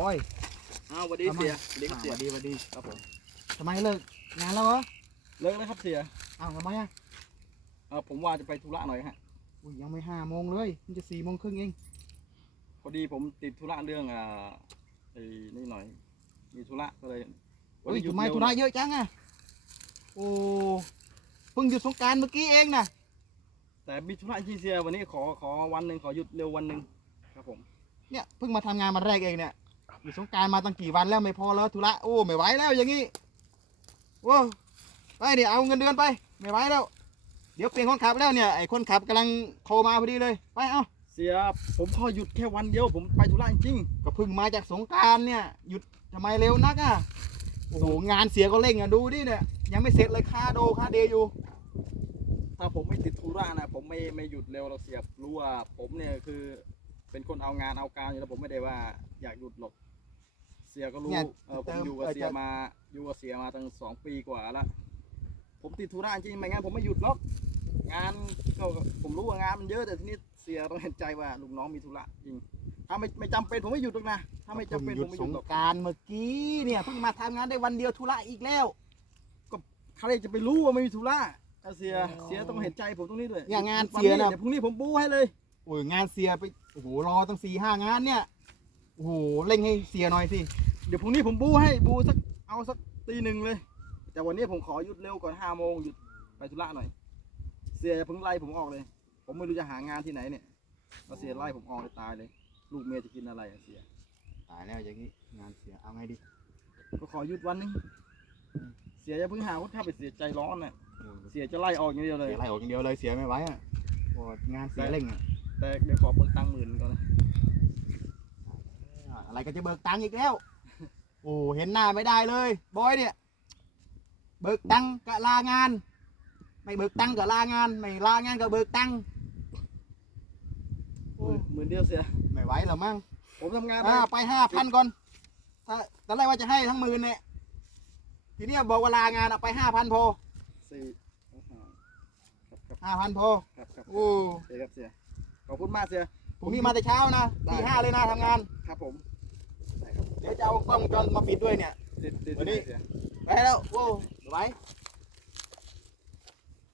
โอ้ยอ้าวสวัสดีเสียสวัสดีครับเสียอ่าสวัสดีสวัสดีครับผมทำไมเลิกงานแล้วเหรอเลิกแล้วครับเสียอ้าวทำไมอะเออผมว่าจะไปธุระหน่อยฮะอุ้ยยังไม่ห้าโมงเลยมันจะสี่โมงครึ่งเองพอดีผมติดธุระเรื่องอ่าไอ้นี่หน่อย มีธุระก็เลยวันอุ้ยนี้หยุดทำไมเร็วธุระเยอะจังอะโอ้เพิ่งหยุดสงกรารเมื่อกี้เองนะแต่มีธุระจริงเสียวันนี้ขอขอวันหนึ่งขอหยุดเร็ววันหนึ่งครับผมเนี่ยเพิ่งมาทำงานมาแรกเองเนี่ย หยุดสงกรารมาตั้งกี่วันแล้วไม่พอแล้วธุระโอ้ไม่ไหวแล้วอย่างงี้โว้ไปเดี๋ยวเอาเงินเดือนไป ไม่ไหวแล้ว เดี๋ยวเปลี่ยนคนขับแล้วเนี่ยไอ้คนขับกำลังโทรมาพอดีเลยไปเอาเสียผมขอหยุดแค่วันเดียวผมไปธุระจริงก็เพิ่งมาจากสงกรารเนี่ยหยุดทำไมเร็วนักอะโอ้โหงานเสียก็เร่งอะดูดิเนี่ยยังไม่เสร็จเลยค่าโดค่าเดย์อยู่ ถ้าผมไม่ติดธุระนะผมไม่ไม่หยุดเร็วเราเสียรู้ว่าผมเนี่ยคือเป็นคนเอางานเอาการอยู่แล้วผมไม่ได้ว่าอยากหยุดหรอก เสียก็รู้เนี่ยเออผมเติมอยู่กับเออเสียจะ มาอยู่กับเสียมาตั้งสองปีกว่าแล้วผมติดธุระจริงไม่งั้นผมไม่หยุดหรอกงานก็ผมรู้ว่างานมันเยอะแต่ทีนี้เสียต้องเห็นใจว่าลูกน้องมีธุระจริงถ้าไม่ไม่จำเป็นผมไม่หยุดหรอกนะถ้าไม่จำเป็นหยุผดมไม่หสยุดงหรอกกรารเมื่อกี้เนี่ยเพิ่งมาทำงานได้วันเดียวธุระอีกแล้ว ใครจะไปรู้ว่าไม่มีธุระเอาเสียอ๋อเสียต้องเห็นใจผมตรงนี้ด้วยเนี่ยงานวัเสียนะเดี๋ยวพรุ่งนี้ผมบู๊ให้เลย โอ้ยงานเสียไปโอ้โหรอตั้งสี่ห้างานเนี่ย โอ้โหเร่งให้เสียหน่อยสิ เดี๋ยวพรุ่งนี้ผมบูให้บูสักเอาสักตีหนึ่งเลย แต่วันนี้ผมขอหยุดเร็วก่อนห้าโมงหยุดไปธุระหน่อย เสียอย่าเพิ่งไล่ผมออกเลย ผมไม่รู้จะหางานที่ไหนเนี่ยเราเสียไล่ผมออกเลยตายเลย ลูกเมียจะกินอะไรอะเสีย ตายแล้วอย่างนี้งานเสียเอาไงดีก็ขอหยุดวันหนึงเสียอย่าเพิ่งหาว่าถ้าไปเสียใจร้อนน่ะโอ้ยเสียจะไล่ออกอย่างเดียวเลย เสียอะไรออกอย่างเดียวเลยเสียไม่ไหวอะโอ้ยงานเสียเร่งอะแต่เดี๋ยวขอเบิกตังค์หมื่นก่อนนะ อะไรก็จะเบิกตังค์อีกแล้ว โอ้เห็นหน้าไม่ได้เลยบอยเนี่ย เบิกตังค์ก็ลางาน ไม่เบิกตังค์ก็ลางาน ไม่ลางานก็เบิกตังค์โอ้หมื่นเดียวเสีย ไม่ไหวแล้วมั้งผมทำงานอ่าได้ไปห้าพันก่อนถ้าตอนแรกว่าจะให้ทั้งหมื่นเนี่ยทีเนี้ยบอกว่าลางานเอาไปห้าพันพอสี่ครับครับห้าพันพอครับครับโอ้เสียครับเสียขอบคุณมากเสีย ผมนี่มาแต่เช้านะได้ตีห้าเลยนะทำงาน ครับผมได้ครับ เดี๋ยวจะเอากล้องวงจรมาปิดด้วยเนี่ยติดติดวันนี้เสียไปแล้วโอ้ไหว